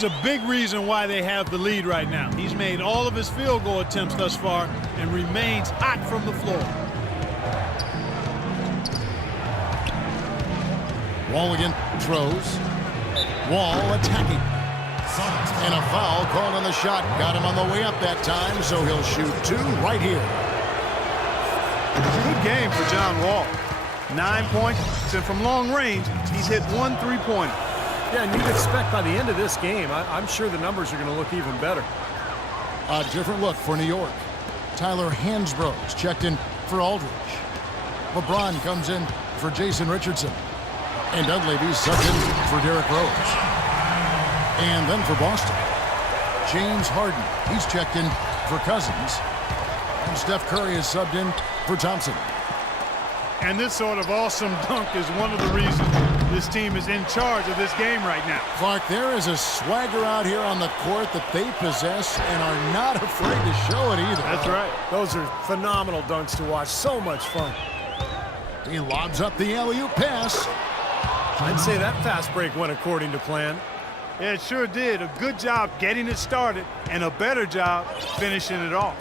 There's a big reason why they have the lead right now. He's made all of his field goal attempts thus far and remains hot from the floor. Wall again throws. Wall attacking. And a foul called on the shot. Got him on the way up that time, so he'll shoot two right here. Good game for John Wall. 9 points, and from long range, he's hit 1 3-pointer. Yeah, and you'd expect by the end of this game, I'm sure the numbers are going to look even better. A different look for New York. Tyler Hansbrough's checked in for Aldridge. LeBron comes in for Jason Richardson. And Dunleavy's subbed in for Derrick Rose. And then for Boston, James Harden. He's checked in for Cousins. And Steph Curry is subbed in for Thompson. And this sort of awesome dunk is one of the reasons this team is in charge of this game right now. Clark, there is a swagger out here on the court that they possess and are not afraid to show it either. That's right. Those are phenomenal dunks to watch. So much fun. He lobs up the alley-oop pass. I'd say that fast break went according to plan. Yeah, it sure did. A good job getting it started and a better job finishing it off.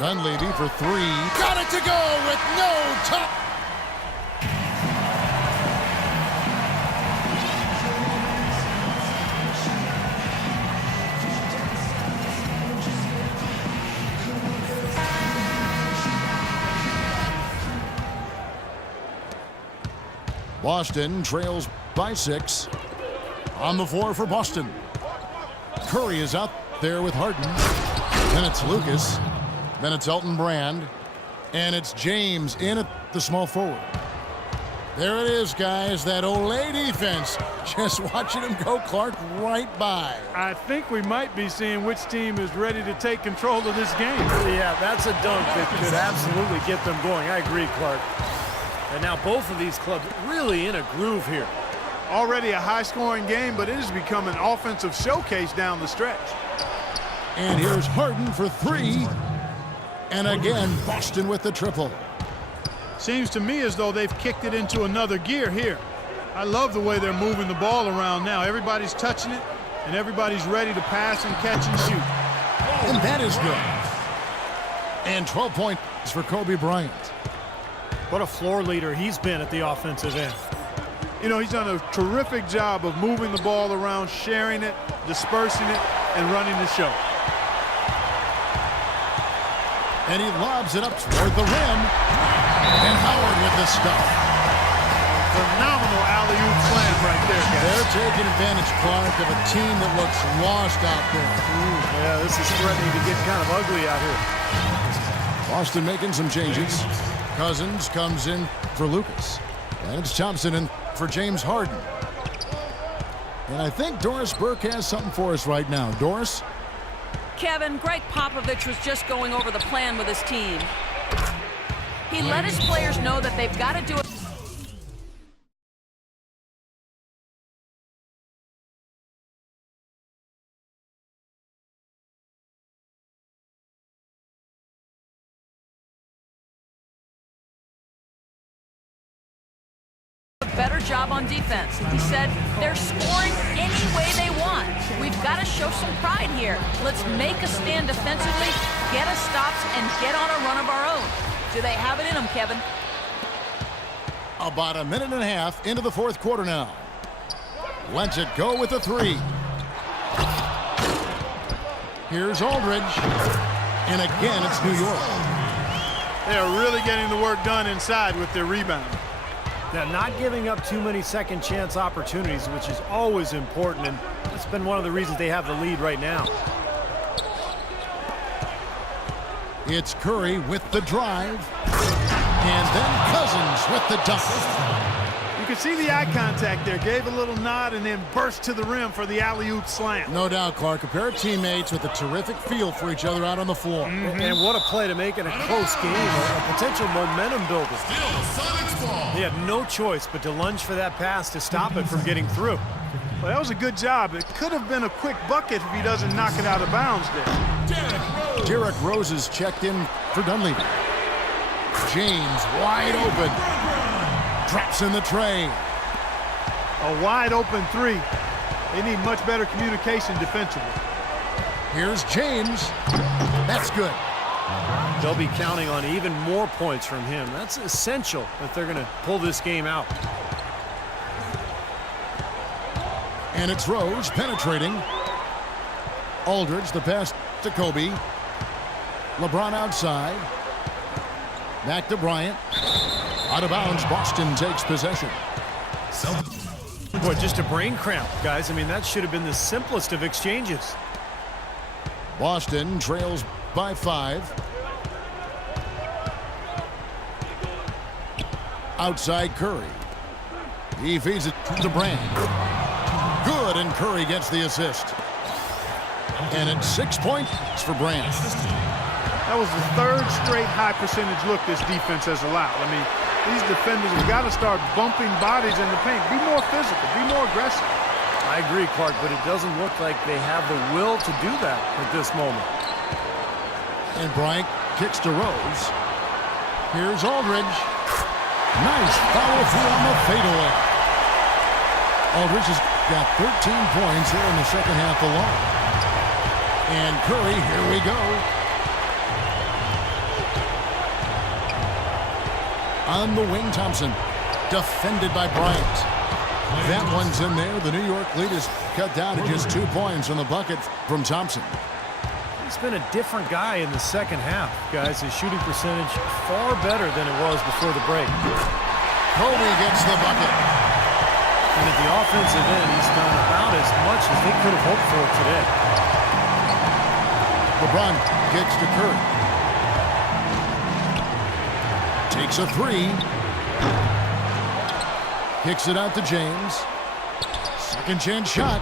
Dunleavy for three. Got it to go with no top. Boston trails by 6. On the floor for Boston. Curry is out there with Harden. Then it's Lucas. Then it's Elton Brand. And it's James in at the small forward. There it is, guys. That Olay defense. Just watching him go, Clark, right by. I think we might be seeing which team is ready to take control of this game. Yeah, that's a dunk that could absolutely get them going. I agree, Clark. And now both of these clubs really in a groove here. Already a high-scoring game, but it has become an offensive showcase down the stretch. And here's Harden for 3. And again, Boston with the triple. Seems to me as though they've kicked it into another gear here. I love the way they're moving the ball around now. Everybody's touching it, and everybody's ready to pass and catch and shoot. And that is good. And 12 points for Kobe Bryant. What a floor leader he's been at the offensive end. You know, he's done a terrific job of moving the ball around, sharing it, dispersing it, and running the show. And he lobs it up toward the rim. And Howard with the stuff. Phenomenal alley-oop slam right there, guys. They're taking advantage, Clark, of a team that looks lost out there. Yeah, this is threatening to get kind of ugly out here. Boston making some changes. Cousins comes in for Lucas. And it's Thompson in for James Harden. And I think Doris Burke has something for us right now. Doris? Kevin, Greg Popovich was just going over the plan with his team. He let his players know that they've got to do it. Better job on defense. He said they're scoring any way they want. We've got to show some pride here. Let's make a stand defensively, get us stops, and get on a run of our own. Do they have it in them, Kevin? About a minute and a half into the fourth quarter now. Lets it go with the 3. Here's Aldridge. And again, it's New York. They are really getting the work done inside with their rebound. Now, not giving up too many second chance opportunities, which is always important, and that's been one of the reasons they have the lead right now. It's Curry with the drive. And then Cousins with the dunk. You can see the eye contact there. Gave a little nod and then burst to the rim for the alley-oop slam. No doubt, Clark. A pair of teammates with a terrific feel for each other out on the floor. And what a play to make in a close game, a potential momentum builder. He had no choice but to lunge for that pass to stop it from getting through. Well, that was a good job. It could have been a quick bucket if he doesn't knock it out of bounds there. Derrick Rose is checked in for Dunleavy. James wide open. Drops in the tray. A wide open three. They need much better communication defensively. Here's James. That's good. They'll be counting on even more points from him. That's essential if they're going to pull this game out. And it's Rose penetrating. Aldridge, the pass to Kobe. LeBron outside. Back to Bryant. Out of bounds, Boston takes possession. Boy, just a brain cramp, guys. I mean, that should have been the simplest of exchanges. Boston trails by 5. Outside Curry. He feeds it to Brand. Good, and Curry gets the assist. And it's 6 points for Brand. That was the third straight high percentage look this defense has allowed. I mean, these defenders have got to start bumping bodies in the paint. Be more physical, be more aggressive. I agree, Clark, but it doesn't look like they have the will to do that at this moment. And Bryant kicks to Rose. Here's Aldridge. Nice follow through on the fadeaway. Aldridge has got 13 points here in the second half alone. And Curry, here we go. On the wing, Thompson. Defended by Bryant. That one's in there. The New York lead is cut down to just 2 points on the bucket from Thompson. He's been a different guy in the second half, guys. His shooting percentage far better than it was before the break. Kobe gets the bucket. And at the offensive end, he's done about as much as they could have hoped for today. LeBron kicks to Curry. Takes a 3. Kicks it out to James. Second chance shot.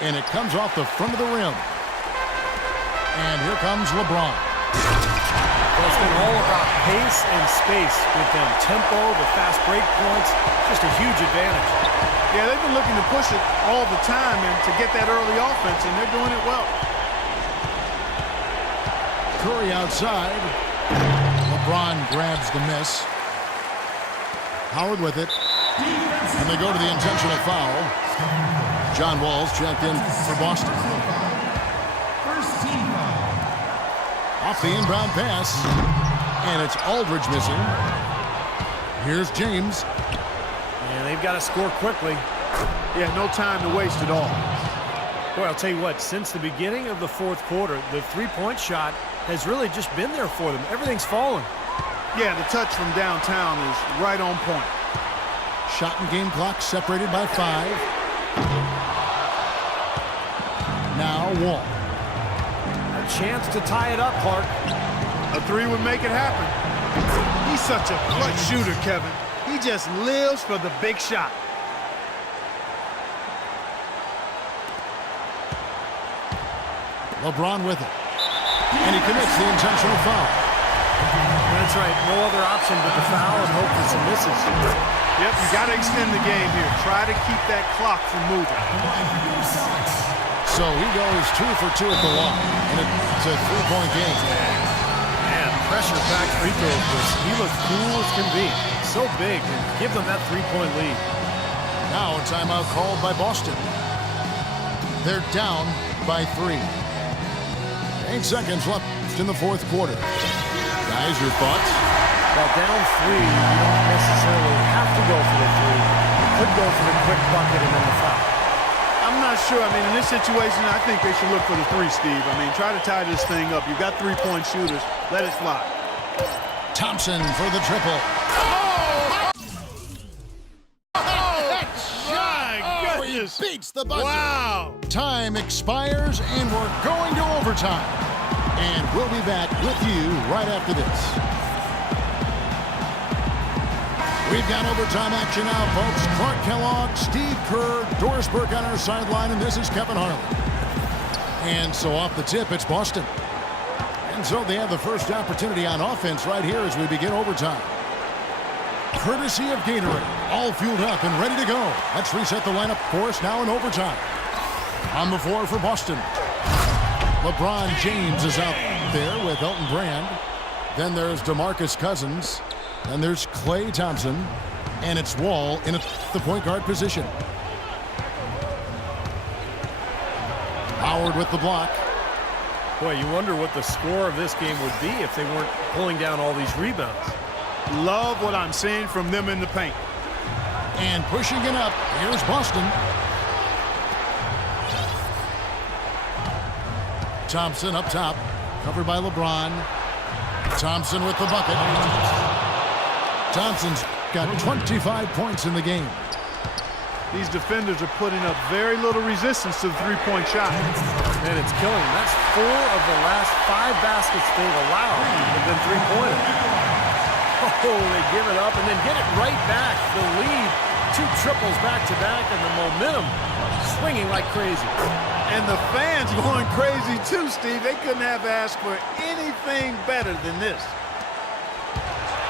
And it comes off the front of the rim. And here comes LeBron. Well, it's been all about pace and space with them. Tempo, the fast break points, just a huge advantage. Yeah, they've been looking to push it all the time and to get that early offense, and they're doing it well. Curry outside. LeBron grabs the miss. Howard with it. And they go to the intentional foul. John Wall's checked in for Boston. Off the inbound pass. And it's Aldridge missing. Here's James. And they've got to score quickly. Yeah, no time to waste at all. Boy, I'll tell you what, since the beginning of the fourth quarter, the three-point shot has really just been there for them. Everything's fallen. Yeah, the touch from downtown is right on point. Shot and game clock separated by 5. Now Wall. A chance to tie it up, Clark. A 3 would make it happen. He's such a clutch shooter, Kevin. He just lives for the big shot. LeBron with it. And he commits the intentional foul. That's right. No other option but the foul and hope for some misses. Yep, you got to extend the game here. Try to keep that clock from moving. So he goes 2 for 2 at the line. And it's a 3-point game. Man, pressure-packed free throws. He looks cool as can be. So big. And give them that 3-point lead. Now a timeout called by Boston. They're down by 3. 8 seconds left in the fourth quarter. Guys, your thoughts? Well, down 3, you don't necessarily have to go for the 3. You could go for the quick bucket and then the foul. I'm not sure. I mean, in this situation, I think they should look for the 3, Steve. I mean, try to tie this thing up. You've got 3-point shooters. Let it fly. Thompson for the triple. Beats the buzzer. Wow. Time expires, and we're going to overtime. And we'll be back with you right after this. We've got overtime action now, folks. Clark Kellogg, Steve Kerr, Doris Burke on our sideline, and this is Kevin Harlan. And so off the tip, it's Boston. And so they have the first opportunity on offense right here as we begin overtime. Courtesy of Gatorade, all fueled up and ready to go. Let's reset the lineup for us now in overtime. On the floor for Boston, LeBron James is out there with Elton Brand. Then there's DeMarcus Cousins. Then there's Klay Thompson. And it's Wall in the point guard position. Howard with the block. Boy, you wonder what the score of this game would be if they weren't pulling down all these rebounds. Love what I'm seeing from them in the paint. And pushing it up, here's Boston. Thompson up top, covered by LeBron. Thompson with the bucket. Thompson's got 25 points in the game. These defenders are putting up very little resistance to the three-point shot. And it's killing them. That's 4 of the last 5 baskets they've allowed have been three-pointers. Oh, they give it up and then get it right back. The lead, 2 triples back-to-back, and the momentum swinging like crazy. And the fans going crazy too, Steve. They couldn't have asked for anything better than this.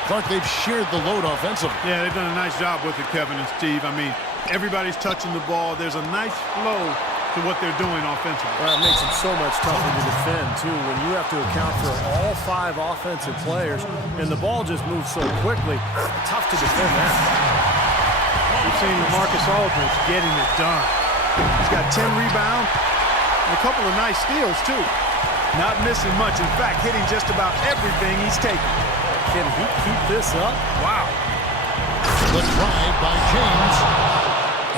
Clark, they've shared the load offensively. Yeah, they've done a nice job with it, Kevin and Steve. I mean, everybody's touching the ball. There's a nice flow to what they're doing offensively. Well, it makes it so much tougher to defend, too, when you have to account for all 5 offensive players, and the ball just moves so quickly. Tough to defend that. We've seen LaMarcus Aldridge getting it done. He's got 10 rebounds and a couple of nice steals, too. Not missing much. In fact, hitting just about everything he's taken. Can he keep this up? Wow. The drive by James.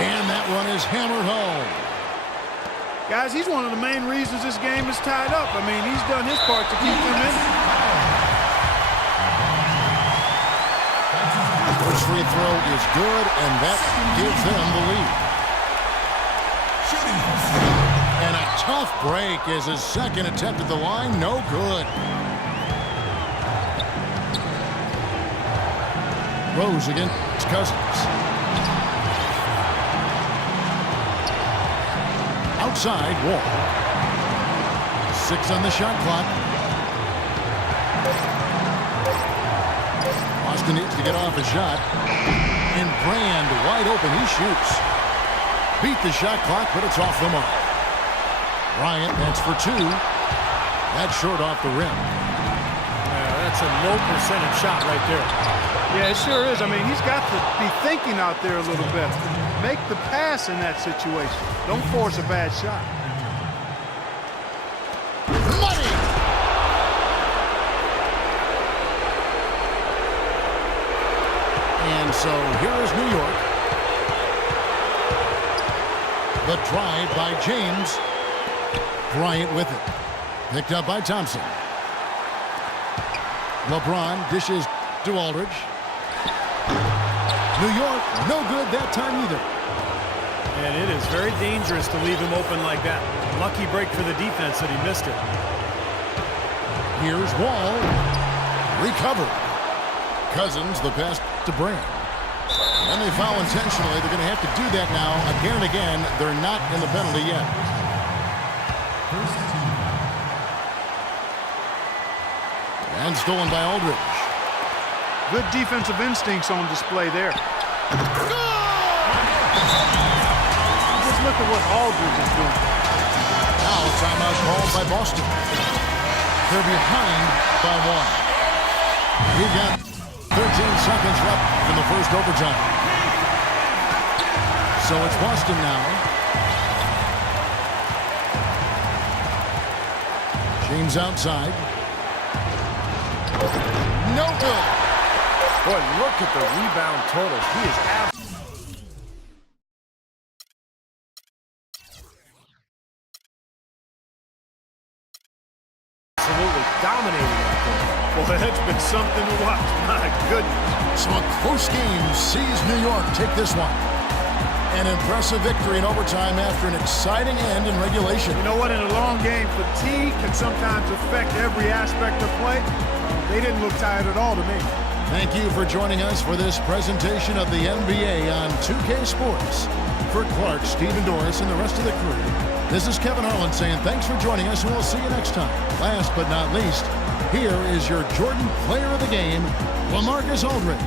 And that one is hammered home. Guys, he's one of the main reasons this game is tied up. I mean, he's done his part to keep them in. First free throw is good, and that gives them the lead. And a tough break is his second attempt at the line. No good. Rose against Cousins. Outside, Wall. 6 on the shot clock. Boston needs to get off a shot. And Brand wide open. He shoots. Beat the shot clock, but it's off the mark. Bryant, that's for 2. That's short off the rim. That's a low percentage shot right there. Yeah, it sure is. I mean, he's got to be thinking out there a little bit. Make the pass in that situation. Don't force a bad shot. Money! And so here is New York. The drive by James. Bryant with it. Picked up by Thompson. LeBron dishes to Aldridge. New York, no good that time either. And it is very dangerous to leave him open like that. Lucky break for the defense that he missed it. Here's Wall. Recovered. Cousins, the pass to Brand. And they foul intentionally. They're going to have to do that now again and again. They're not in the penalty yet. And stolen by Aldridge. Good defensive instincts on display there. Just look at what Aldridge is doing. Now a timeout called by Boston. They're behind by 1. We've got 13 seconds left in the first overtime. So it's Boston now. James outside. No good. Boy, look at the rebound totals. He is absolutely dominating out there. Boy, that's been something to watch. My goodness. So a close game sees New York take this one. An impressive victory in overtime after an exciting end in regulation. You know what? In a long game, fatigue can sometimes affect every aspect of play. They didn't look tired at all to me. Thank you for joining us for this presentation of the NBA on 2K Sports. For Clark, Stephen Doris, and the rest of the crew, this is Kevin Harlan saying thanks for joining us, and we'll see you next time. Last but not least, here is your Jordan Player of the Game, LaMarcus Aldridge.